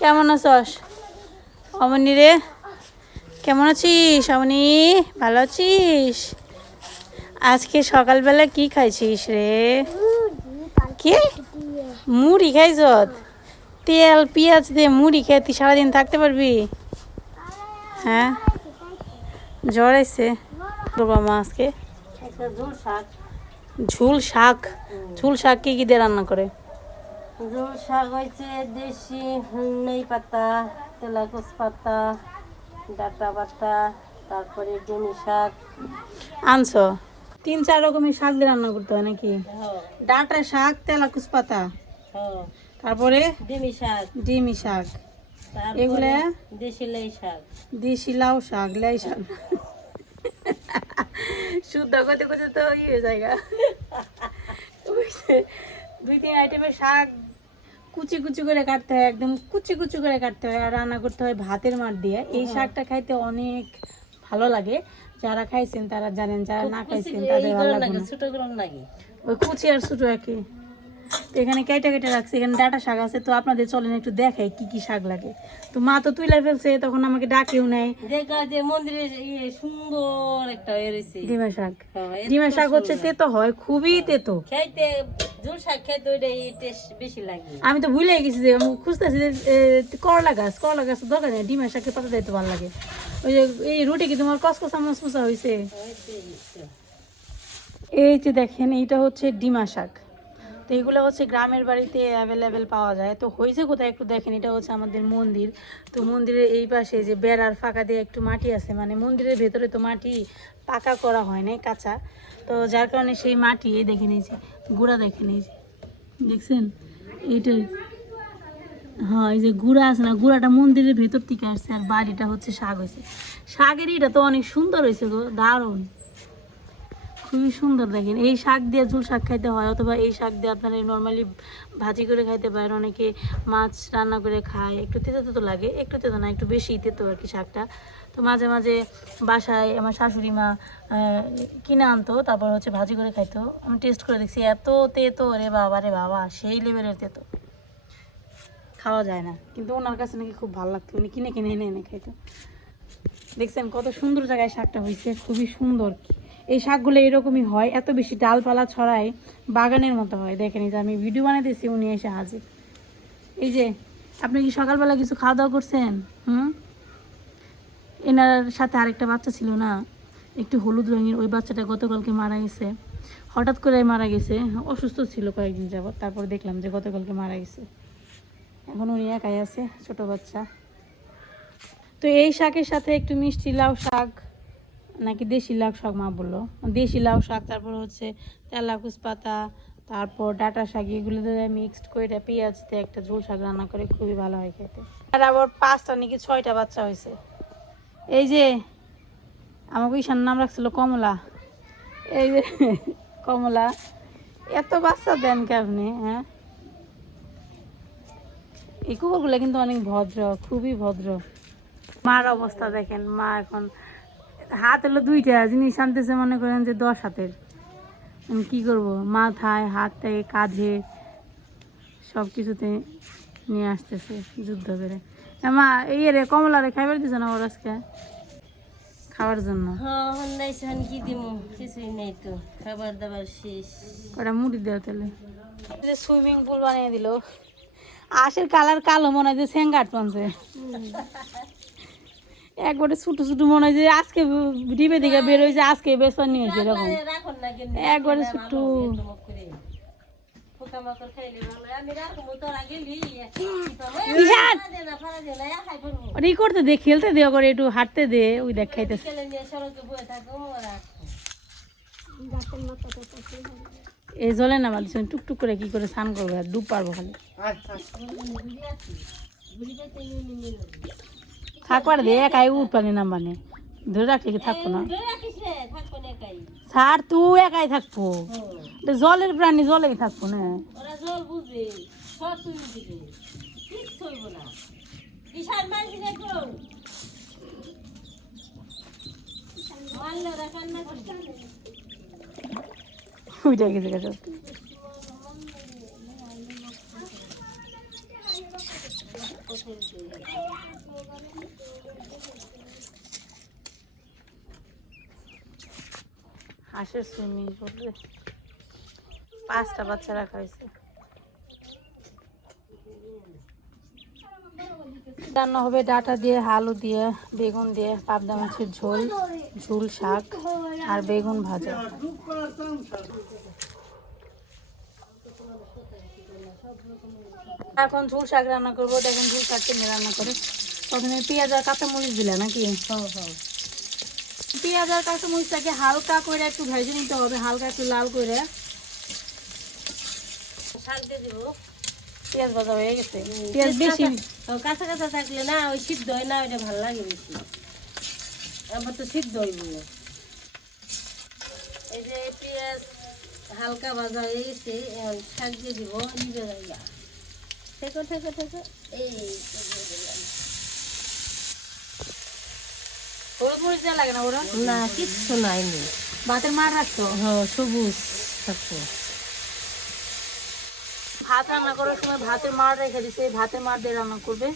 কেমন আছস অমনি রে? কেমন আছিস অমনি? ভালো আছিস? আজকে সকালবেলা কি খাইছিস রে? কি মুড়ি খাইছ? তেল পেঁয়াজ দিয়ে মুড়ি খেয়ে তুই সারাদিন থাকতে পারবি? হ্যাঁ, জ্বর আইছে বাবা মা আজকে। ঝুল শাক, ঝুল শাক কি কি দিয়ে রান্না করে? ঝোল শাক হয়েছে দেশি নেই পাতা, তেলাকুচ পাতা, ডাঁটা পাতা, তারপরে ডিমি শাক আনছ 3-4 রকমের শাক দিয়ে রান্না করতে হয় নাকি? ডাঁটা শাক, তেলাকুচ পাতা, তারপরে ডিমি শাক, ডিমি শাক, তারপরে এগুলা দেশি লাই শাক, দেশি লাউ শাক, লাই শাক। শুদ্ধ করতে করতে তো ইয়ে জায়গা 2-3 আইটেমের শাক কুচি কুচি করে কাটতে হয়, একদম কুচি কুচি করে কাটতে হয় আর রান্না করতে হয় ভাতের মাঠ দিয়ে। এই শাকটা খাইতে অনেক ভালো লাগে, যারা খাইছেন তারা জানেন, যারা না খাইছেন তাদের ভালো লাগে না। ছোট গরম লাগে ওই কুচি আর ছোট একই। তো এখানে কেটে কেটে রাখছি, এখানে ডাঁটা শাক আছে। তো আপনাদের চলেন একটু দেখাই কি কি শাক লাগে। তো মা তো তুলে ফেলছে, তখন আমাকে ডাকেও নাই। দেখা যে মন্দিরে সুন্দর একটা রয়েছে ডিমা শাক, ডিমা শাক হচ্ছে তেতো হয়, খুবই তেতো খাইতে। ঝোল শাক খাইতে ওইটাই টেস্ট বেশি লাগে। আমি তো ভুলে গেছি যে খুঁজতেছি যে করলা গাছ দরকার নেই, ডিমের শাকের পাতা দিতে ভালো লাগে। ওই যে এই রুটি কি তোমার কসকসা মশমশা হয়েছে? এই যে দেখেন, এইটা হচ্ছে ডিমা শাক। তো এগুলো হচ্ছে গ্রামের বাড়িতে অ্যাভেলেবেল পাওয়া যায়। তো হয়েছে কোথায় একটু দেখেন, এটা হচ্ছে আমাদের মন্দির। তো মন্দিরের এই পাশে যে বেড়ার ফাঁকা দিয়ে একটু মাটি আছে, মানে মন্দিরের ভেতরে তো মাটি পাকা করা হয় নাই, কাঁচা। তো যার কারণে সেই মাটি এই দেখে নিয়েছি, গুঁড়া দেখে নিয়েছি, দেখছেন এইটাই। হ্যাঁ, এই যে গুঁড়া আছে না, গুঁড়াটা মন্দিরের ভেতর থেকে আসছে। আর বাড়িটা হচ্ছে শাক হয়েছে। শাকের এটা তো অনেক সুন্দর হয়েছে গো, দারুণ, খুবই সুন্দর। দেখেন এই শাক দিয়ে ঝোল শাক খাইতে হয়, অথবা এই শাক দিয়ে আপনারা নর্মালি ভাজি করে খাইতে পারেন। অনেকে মাছ রান্না করে খায়, একটু তেতো তেতো লাগে, একটু তেতো না, একটু বেশি তেতো আর কি শাকটা। তো মাঝে মাঝে বাসায় আমার শাশুড়ি মা কিনে আনতো, তারপর হচ্ছে ভাজি করে খাইতো। আমি টেস্ট করে দেখছি, এত তেতো রে বাবা রে বাবা, সেই লেভেলের তেতো, খাওয়া যায় না। কিন্তু ওনার কাছে নাকি খুব ভালো লাগতো, উনি কিনে কিনে এনে এনে খাইতো। দেখছেন কত সুন্দর জায়গায় শাকটা হয়েছে, খুবই সুন্দর। এই শাকগুলো এরকমই হয়, এত বেশি ডালপালা ছড়ায়, বাগানের মতো হয়। দেখেন এই যে আমি ভিডিও বানাইতেছি, উনি এসে হাজির। এই যে আপনি কি সকালবেলা কিছু খাওয়া দাওয়া করছেন? এনার সাথে আরেকটা বাচ্চা ছিল না, একটু হলুদ রঙের, ওই বাচ্চাটা গতকালকে মারা গেছে। হঠাৎ করে মারা গেছে, অসুস্থ ছিল কয়েকদিন যাবত, তারপর দেখলাম যে গতকালকে মারা গেছে। এখন উনি একাই আছে, ছোট বাচ্চা। তো এই শাকের সাথে একটু মিষ্টি লাউ শাক, নাকি দেশি লাউ শাক মা বললো, দেশি লাউ শাক, তারপর হচ্ছে তেলাকুচ পাতা, তারপর ডাঁটা শাক, এগুলো দিয়ে মিক্সড করে পেঁয়াজ দিয়ে একটা ঝোল শাক রান্না করে, খুবই ভালো হয় খেতে। আর আবার 5টা নাকি 6টা বাচ্চা হয়েছে। এই যে আমাকে ঈশান নাম রাখছিল কমলা। এই যে কমলা, এত বাচ্চা দেন কে আপনি? হ্যাঁ, এই কুকুরগুলো কিন্তু অনেক ভদ্র, খুবই ভদ্র। মার অবস্থা দেখেন, মা এখন হাত হলো 2টা, জিনিস আনতেছে মনে করেন যে 10 হাতের। আমি কী করবো, মাথায়, হাতে, কাঁধে, সব কিছুতে নিয়ে আসতেছে যুদ্ধ করে। মা এই রে কমলা রে খাইবার দিছে না ওর আজকে খাওয়ার জন্য? কি দিব, কিছুই নেই তো, খাবার দাবার শেষ। কটা মুড়ি দেওয়া তাহলে। সুইমিং পুল বানিয়ে দিল, আশের কালার কালো, মনে হয় যে সেঙ্গাট পানছে। একবারে ছোট ছোট মনে হয় যে আজকে ডিবে দিকে বের হয়েছে, আজকে বেসন নিয়েছে এরকম, একবারে ছোট। ই করতে দে, খেলতে দে, করে একটু হাঁটতে দে, ওই দেখ খাইতেছে। এই জলে না মাঝে টুকটুক করে কি করে স্নান করবো, আর ডুব পারবো খালি। থাকবার দে, একাই উঠপানি না, মানে ধরে রাখলে কি থাকবো না? স্যার তুই একাই থাকবো, জলের প্রাণী জলেই থাকবো না। উঠে গেছে। হাঁসের সুইমিং পুলে 5টা বাচ্চা রাখা হয়েছে। রান্না হবে ডাটা দিয়ে, আলু দিয়ে, বেগুন দিয়ে, পাবদা মাছের ঝোল, ঝুল শাক আর বেগুন ভাজা। এখন ঝুল শাক রান্না করবো। দেখেন ঝুল শাক কেমনি রান্না করে। প্রথমে পেঁয়াজ আর কাঁচামরিচ দিলে নাকি? পেঁয়াজ আর কাঁচামরিচটাকে হালকা করে একটু ভেজে নিতে হবে, হালকা একটু লাল করে। শাক দিয়ে দিব। পেঁয়াজ ভাজা হয়ে গেছে। পেঁয়াজ বেশি কাঁচা কাঁচা থাকলে না ওই সিদ্ধ হয় না, ওইটা ভালো লাগে বেশি। আবার তো সিদ্ধ হইব। এই যে পেঁয়াজ হালকা ভাজা হয়ে গেছে, এখন শাক দিয়ে দিব। নিবে যাইয়া ঠেকো ঠেকো ঠেকো। এই হলুদ মরিচ দেওয়া লাগে না ওরা? না, কিচ্ছু নাই নেই। ভাতের মার রাখতো? হ্যাঁ, সবুজ থাকবো। ভাত রান্না করার সময় ভাতের মার রেখে দিছে, ভাতের মার দিয়ে রান্না করবে।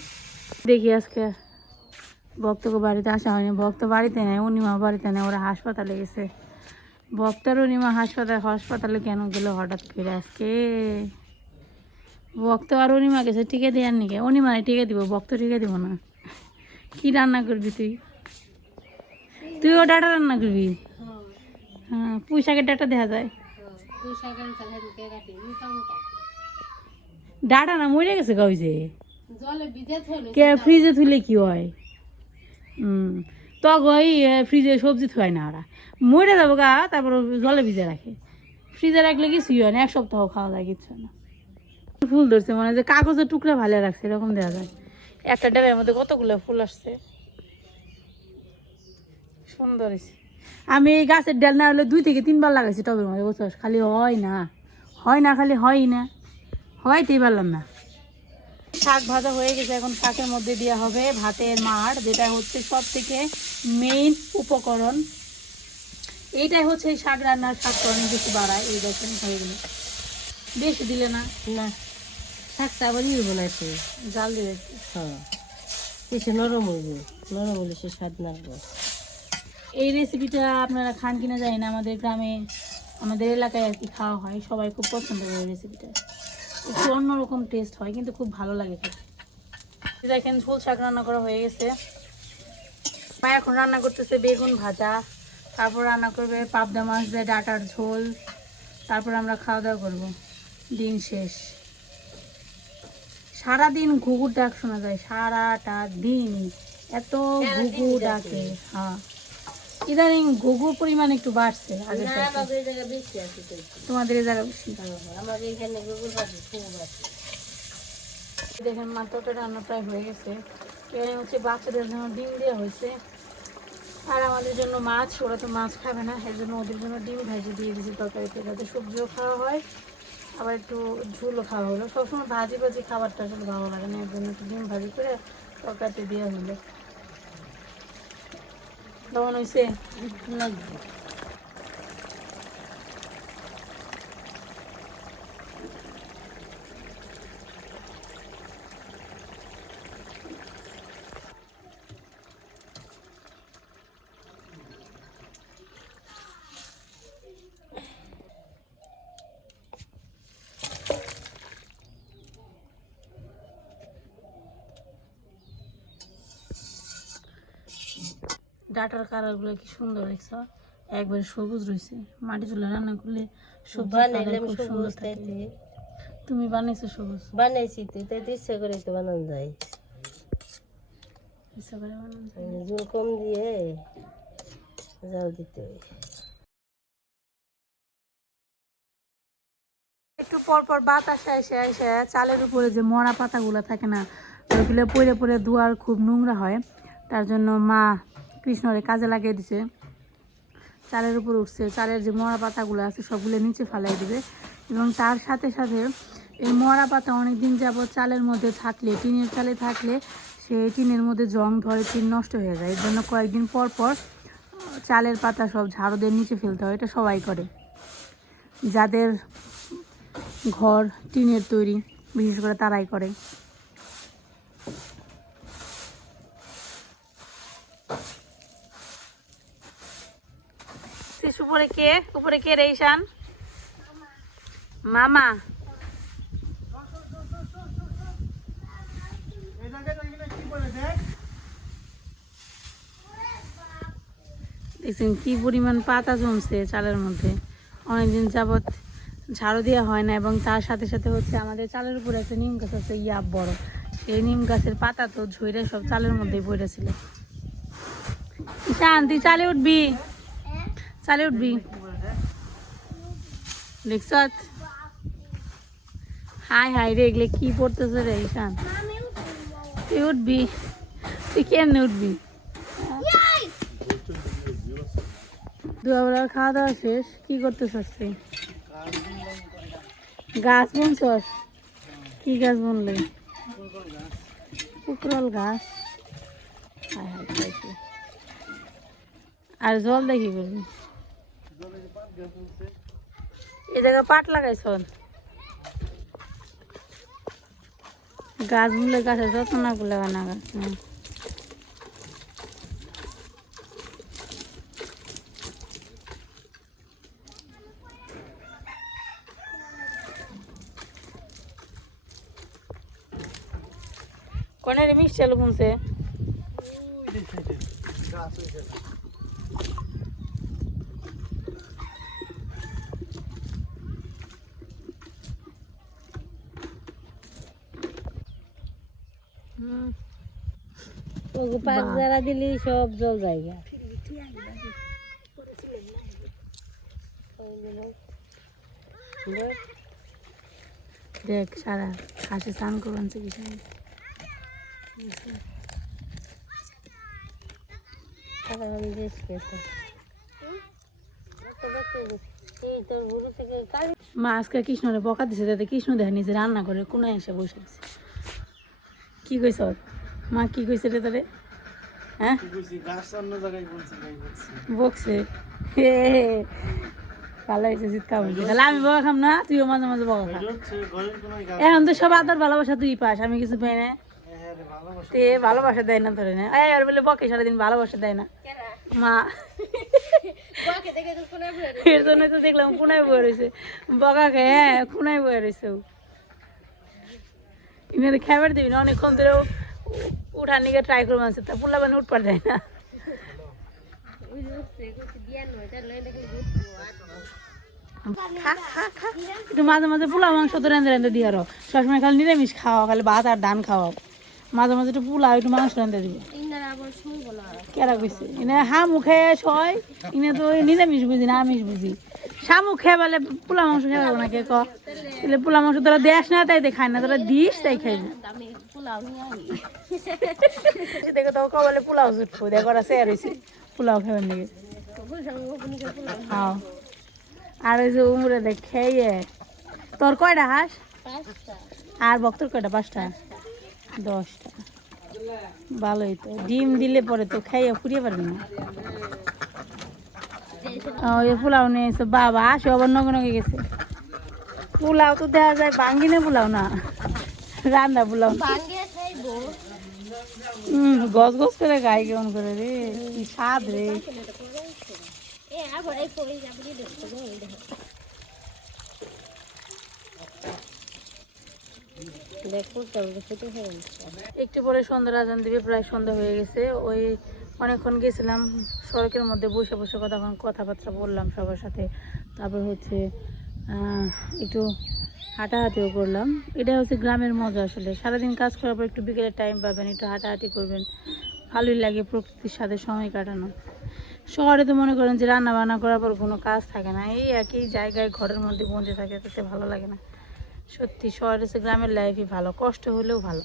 দেখি আজকে ভক্তকে বাড়িতে আসা হয়নি। ভক্ত বাড়িতে নেই, অনিমা বাড়িতে নেই, ওরা হাসপাতালে গেছে। ভক্তর অনিমা হাসপাতালে কেন গেল হঠাৎ করে আজকে? ভক্ত আর অনিমা গেছে টিকে দেওয়ার নিকে। অনিমারে টিকে দিব, ভক্ত টিকে দিব না। কি রান্না করবি তুই? তুইও ডাটা রান্না করবি? হ্যাঁ, পুঁই শাকের ডাটা দেখা যায়। ডাটা না মরে গেছে গাই যে কে ফ্রিজে থুলে কি হয়? তখন ফ্রিজে সবজি থুয় না, ওরা মরে যাবো গা, তারপর জলে ভিজে রাখে। ফ্রিজে রাখলে কিছুই হয় না, 1 সপ্তাহ খাওয়া যায় কিচ্ছু না। ফুল ধরছে মনে হয় যে কাগজের টুকরা ভালো রাখছে, এরকম দেখা যায়। একটা ডালের মধ্যে কতগুলো ফুল আসছে, সুন্দর হয়েছে। আমি এই গাছের ডাল না হলে 2 থেকে 3 বার লাগাইছি টবের মধ্যে, বুঝছস? খালি হয় না, খালি হয়ই না, হয়তেই পারলাম না। শাক ভাজা হয়ে গেছে, এখন শাকের মধ্যে দেওয়া হবে ভাতের মাড়, যেটা হচ্ছে সব থেকে মেইন উপকরণ। এইটাই হচ্ছে এই শাক রান্নার স্বাদটা অনেক বেশি বাড়ায়। এই দেখেন হয়ে গেল, বেশি দিলে না না, শাকটা আবার ইয়ে বানাইছে, জাল দিবে। হ্যাঁ, কিছু নরম হইব, নরম হলে সে স্বাদ লাগবে। এই রেসিপিটা আপনারা খান কিনা জানি না, আমাদের গ্রামে, আমাদের এলাকায় আর কি খাওয়া হয়, সবাই খুব পছন্দ করে এই রেসিপিটা। একটু অন্যরকম টেস্ট হয়, কিন্তু খুব ভালো লাগে খেতে। দেখেন ঝোল শাক রান্না করা হয়ে গেছে। মা এখন রান্না করতেছে বেগুন ভাজা, তারপর রান্না করবে পাবদা মাছ দিয়ে ডাটার ঝোল, তারপর আমরা খাওয়া দাওয়া করবো। দিন শেষ। সারাদিন ঘুঘুর ডাক শোনা যায়, সারাটা দিন এত ঘুঘু ডাকে। হ্যাঁ, ইদানিং ঘুঘুর পরিমাণ একটু বাড়ছে আগে থেকে। তোমাদের এই জায়গা বেশি? দেখেন মাত্রটা রান্না প্রায় হয়ে গেছে। এখানে হচ্ছে বাচ্চাদের জন্য ডিম দেওয়া হয়েছে, আর আমাদের জন্য মাছ। ওরা তো মাছ খাবে না, এর জন্য ওদের জন্য ডিম ভাজি দিয়ে দিয়েছি তরকারিতে, যাতে সবজিও খাওয়া হয়, আবার একটু ঝুলও খাওয়া হলো। সবসময় ভাজি ভাজি খাবারটা আসলে ভালো লাগে না, এর জন্য একটু ডিম ভাজি করে তরকারিতে দেওয়া হলো। কেমন হয়েছে? ডাটার কালারগুলো কি সুন্দর দেখছ, একবারে সবুজ রয়েছে। মাটি চুলা রান্না করলে সবজি খুব সুন্দর থাকে। তুমি বানাইছো সবুজ? বানাইছি তো, তাই তো ইচ্ছা করে তো বানানো যায়। ইচ্ছা করে বানানো যায়। জল কম দিয়ে জাল দিতে হয়। একটু পর পর বাতাস এসে এসে চালের উপরে যে মরা পাতাগুলো থাকে না, ওইগুলো পরে পরে ধোয়ার খুব নোংরা হয়। তার জন্য মা কৃষ্ণরে কাজে লাগিয়ে দিছে, চালের উপর উঠছে, চালের যে মরা পাতাগুলো আছে সবগুলো নিচে ফেলাই দিবে। এবং তার সাথে সাথে এই মরা পাতা অনেক দিন যাবত চালের মধ্যে থাকলে, টিনের চালে থাকলে সেই টিনের মধ্যে জং ধরে, টিন নষ্ট হয়ে যায়। এর জন্য কয়েকদিন পর পর চালের পাতা সব ঝাড়ু দিয়ে নিচে ফেলতে হয়। এটা সবাই করে, যাদের ঘর টিনের তৈরি, বিশেষ করে তারাই করে। উপরে কে রে ঈশান? মামা। দেখছেন কি পরিমাণ পাতা জমছে চালের মধ্যে, অনেকদিন যাবত ঝাড়ু দেওয়া হয় না, এবং তার সাথে সাথে হচ্ছে আমাদের চালের উপরে একটা নিম গাছ আছে ইয়া বড়, সেই নিম গাছের পাতা তো ঝরে সব চালের মধ্যেই পড়েছিল। ঈশান তুই চালে উঠবি, চালে উঠবি দেখছ? হাই হাই রে, এগুলো কি পড়তেছে রে ঈশান? তুই উঠবি, তুই কেমনে উঠবি? দুপুরবেলার খাওয়া দাওয়া শেষ, কি করতেছিস তুই? গাছ বুনছস? কি গাছ বুনলে? পুকুরল গাছ। হাই হাই খাইছি। আর জল দেখি করবি? এই জায়গায় পাট লাগাইছ? গাছ বুনলে গাছের যত্ন না করলে হয় না গাছ। কোনে রে মিষ্টি আলু বুনছে? পাক যারা দিলি সব জল জায়গা। দেখ সারা হাসে স্নান করবেন কি মা আজকে কৃষ্ণরে বকা দিছে, যাতে কৃষ্ণ দেখা নিচে রান্না করে কোনায় এসে বসে আছে। কি কইস মা? কি কইছে রে তোরে? হ্যাঁ বকছে। ভালো হয়েছে চিৎকার বলছে, তাহলে আমি বকা খাম না? তুইও মাঝে মাঝে বকা খা। এখন তো সব আদর ভালোবাসা তুই পাস, আমি কিছু পাই না। তে ভালোবাসা দেয় না ধরে না, আর বলে বকে সারাদিন ভালোবাসা দেয় না মা। এর জন্য তো দেখলাম কোনায় বয়ে রয়েছে বকা খেয়ে। হ্যাঁ কোনায় বয়ে রয়েছে, ইনারে খাবার দিবি না? অনেকক্ষণ ধরে উঠার নিকে ট্রাই করবো আছে, তা পুলা বানি উঠপার যায় না। একটু মাঝে মাঝে পোলাও মাংস তো রেঁধে রেঁধে দিয়ে আরো, সবসময় খালি নিরামিষ খাওয়া, খালি ভাত আর ধান খাওয়াও। মাঝে মাঝে একটু পোলাও একটু মাংস রেঁধে দিবে। কেরা কইছে এনে হামু খেয়ে সয়, ইনে তো নিরামিষ বুঝি না আমিষ বুঝি। শামুক খেয়ে বলে পোলা মাংস খেয়ে পাবো না, কে ক? তাহলে পোলা মাংস তোরা দেশ না তাই খায় না, তোরা দিস তাই খাইব। দেখো তো কবলে পোলাও জুটবো, দেখো ওরা শেয়ার হয়েছে পোলাও খাবার নাকি। হ্যাঁ আর ওই যে উমরে দেখ খেয়ে। তোর কয়টা হাঁস? আর বক্তর কয়টা? 5টা 10টা। ভালোই তো, ডিম দিলে পরে তো খাইয়ে ফুরিয়ে পারবি না। ওই পোলাও নিয়ে এসে বাবা আসে আবার নগে নগে গেছে। পোলাও তো দেওয়া যায় ভাঙ্গিনে পোলাও না, রান্না পোলাও। গছ গছ করে গায়ে কেমন করে রে, কি স্বাদ রে। একটু পরে সন্ধ্যা আজান দিবে, প্রায় সন্ধ্যা হয়ে গেছে। ওই অনেকক্ষণ গেছিলাম সড়কের মধ্যে বসে বসে কথাবার্তা বললাম সবার সাথে। তারপর হচ্ছে একটু হাঁটাহাঁটিও করলাম। এটা হচ্ছে গ্রামের মজা আসলে। সারাদিন কাজ করার পর একটু বিকেলের টাইম পাবেন, একটু হাঁটাহাঁটি করবেন, ভালোই লাগে প্রকৃতির সাথে সময় কাটানো। শহরে তো মনে করেন যে রান্না বান্না করার পর কোনো কাজ থাকে না, এই একই জায়গায় ঘরের মধ্যে বসে থাকে, তাতে ভালো লাগে না। সত্যি শহরে গ্রামের লাইফই ভালো, কষ্ট হলেও ভালো।